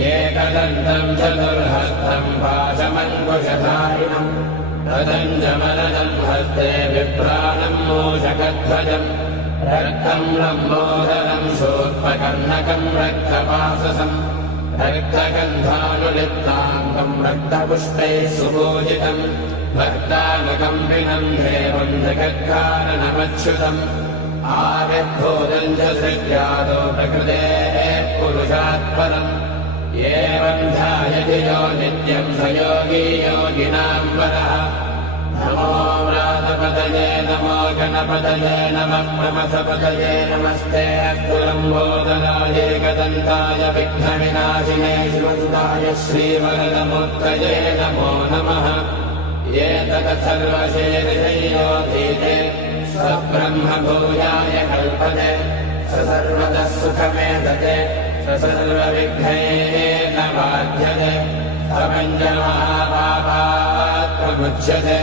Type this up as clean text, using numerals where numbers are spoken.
एकदन्तं चतुर्हस्तं पाशमङ्कुशधारिणं तदञ्जमलनं हस्ते विप्राणं मूषकध्वजं रक्तं लम्बोदरं शूर्पकर्णकं रक्तपाशसं रक्तगन्धानुलिप्ताङ्गं रक्तपुष्पैः सुपूजितं भक्तानुकम्पिनं देवं जगत्कारणमच्युतम् आविर्भूतं च सृज्यादो प्रकृतेः पुरुषात् परम् एवं ध्यायति यो नित्यं स योगी योगिनां वरः नमो व्रातपतये नमो गणपतये नमः प्रमथपतये नमस्ते अस्तुलम्बोदराय एकदन्ताय विघ्नविनाशिने शिवसुताय श्रीवरदमूर्तये नमो नमः एतत् सर्वशीर्षयोधीते स ब्रह्मभूयाय कल्पते स सर्वतः सुखमेधते स सर्वविघ्नैः न बाध्यते स पञ्चमहापापात् प्रमुच्यते